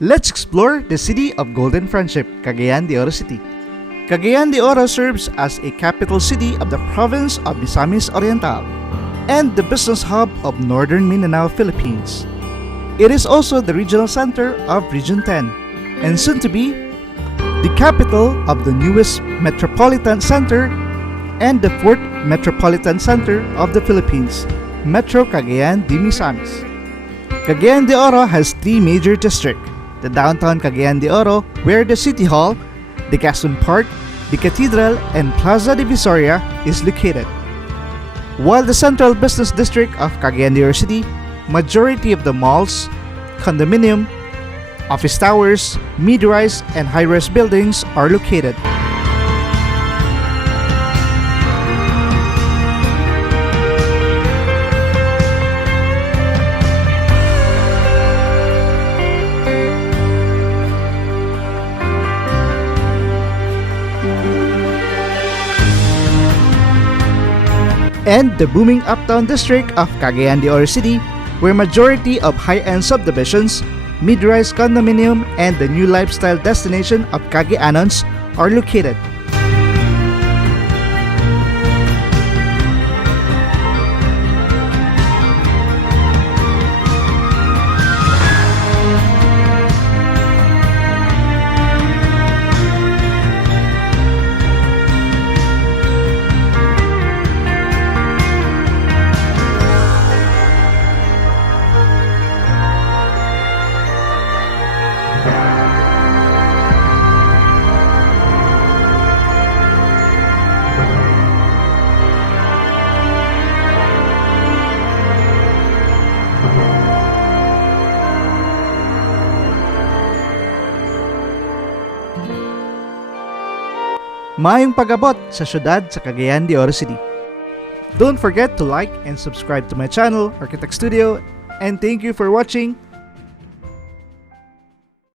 Let's explore the city of Golden Friendship, Cagayan de Oro City. Cagayan de Oro serves as a capital city of the province of Misamis Oriental and the business hub of northern Mindanao, Philippines. It is also the regional center of Region 10 and soon to be the capital of the newest Metropolitan Center and the fourth Metropolitan Center of the Philippines, Metro Cagayan de Misamis. Cagayan de Oro has three major districts: the downtown Cagayan de Oro, where the City Hall, the Quezon Park, the Cathedral, and Plaza Divisoria is located. While the central business district of Cagayan de Oro City, majority of the malls, condominium, office towers, mid-rise, and high-rise buildings are located. And the booming uptown district of Cagayan de Oro City, where majority of high-end subdivisions, mid-rise condominium, and the new lifestyle destination of Cagayanons are located. Maayong pag-abot sa syudad sa Cagayan de Oro City. Don't forget to like and subscribe to my channel, Architect Studio, and thank you for watching.